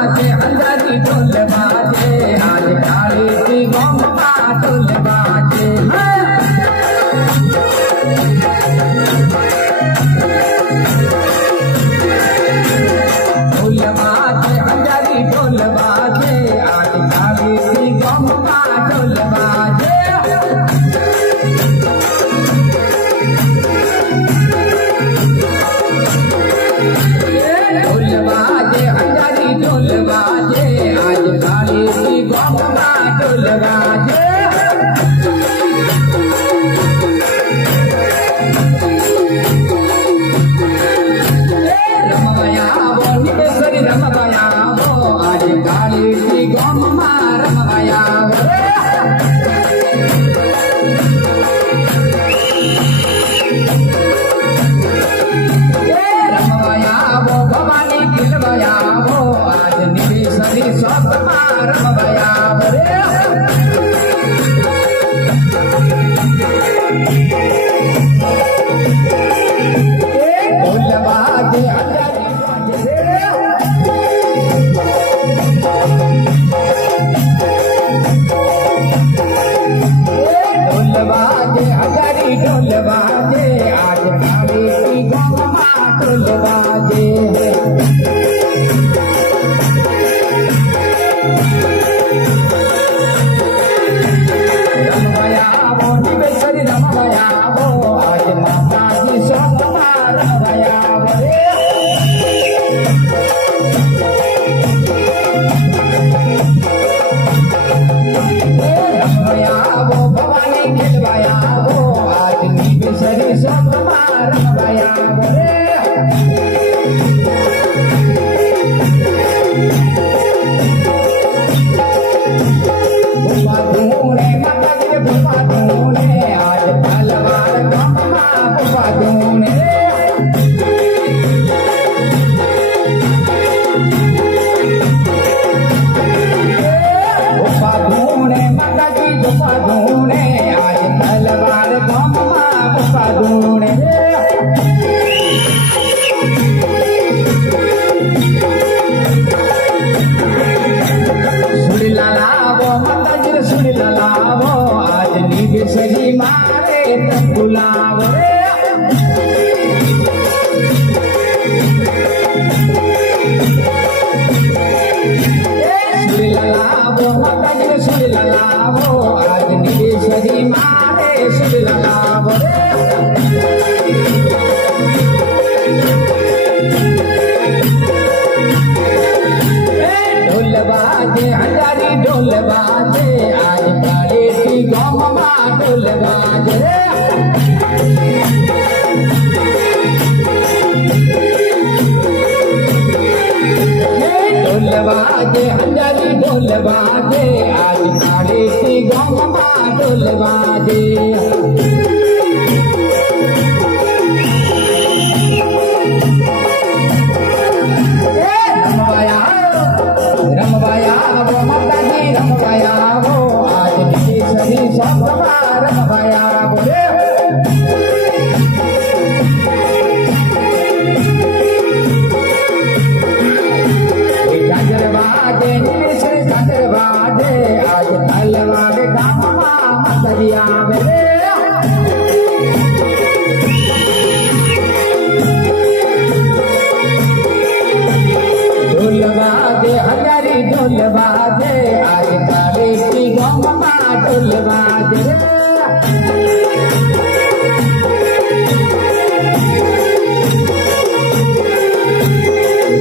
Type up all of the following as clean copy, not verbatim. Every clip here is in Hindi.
बाजे अंजारी ढोल बाजे आज काली की गौमा ढोल बाजे ढोल बाजे अंजारी ढोल बाजे आज काली की गौमा ढोल बाजे ढोल बाजे अंजारी ढोल बाजे आज काली की गौमा ढोल बाजे रमया वो निकेश्वरी रमया वो आज काली की गौमा रमया रमया वो भवानी खिलवया वो आज निकेश्वरी स्वप्न रमया ढोल बाजे ढोल बाजे अंजारी ढोल बाजे आज काली की गौमा ढोल बाजे रमया वो निकेश्वरी रमया वो आज माता की स्वप्न रमया रमया वो भवानी खिलवाया वो आज निकेश्वरी स्वप्न रमया धूने माता जी बुपा धूने आज तलवार गम्मा बुपा धूने बुपा धूने माता जी बुपा धूने आज तलवार गम्मा बुपा धूने सुड़ी लालावो माता जी सुड़ी लालावो आज निकेश्वरी मारे बुलावो सुड़ी लालावो माता जी सुड़ी लालावो आज निकेश्वरी मारे सुड़ी लालावो ढोल बाजे अंजारी ढोल बाजे आज काली की गौमा ढोल बाजे ढोल बाजे अंजारी ढोल बाजे आज काली की गौमा ढोल बाजे रमया वो माता जी रमया वो आज निकेश्वरी स्वप्न रमया वो झांझर बाजे निकेश्वरी झांझर बाजे आज तलवार गम्मा मतरिया ढोल बाजे अंजारी ढोल बाजे आज काली की गौमा ढोल बाजे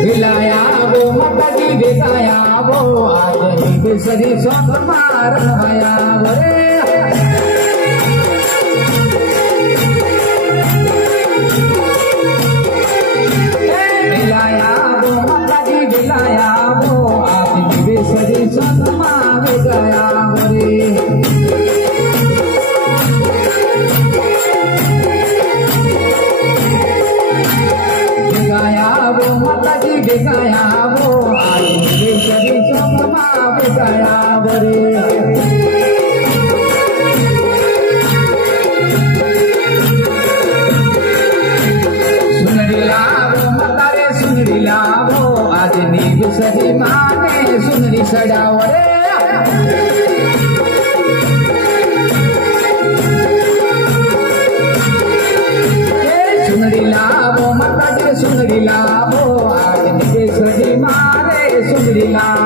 बिलाया वो माता जी बिलाया वो आज निकेश्वरी स्वप्न रमया बिलाया वो माता जी बिलाया वो आज निकेश्वरी स्वप्न गया गाया वो माता जी गाया वो आज निकेश्वरी स्वप्न गया सही माने सुनरी सड़ाओ रे सुनरी लावो माता जी सुनरी लावो आज सही माने सुनरी लावो